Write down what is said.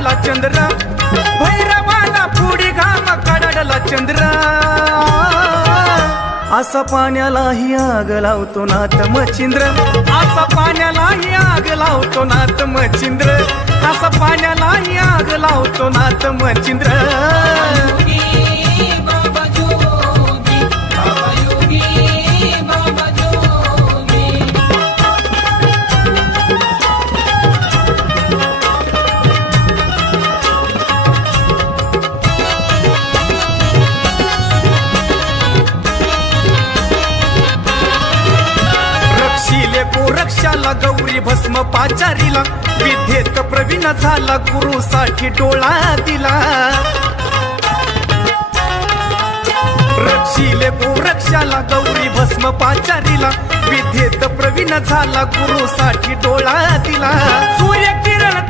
चंद्र भैरवाला पुढे घाम काढला चंद्र असा पाण्यालाही आग लावतो नाथ मच्छिंद्र असा पाण्यालाही आग लावतो नाथ मच्छिंद्र असा पाण्यालाही आग लावतो नाथ मच्छिंद्र गोरक्षाला गौरी भस्म पाचारीला विद्येत प्रवीण झाला गुरु साठी डोळा दिला रक्षिले गोरक्षाला गौरी भस्म पाचारीला विद्येत प्रवीण झाला गुरु साठी डोळा दिला सूर्य किरण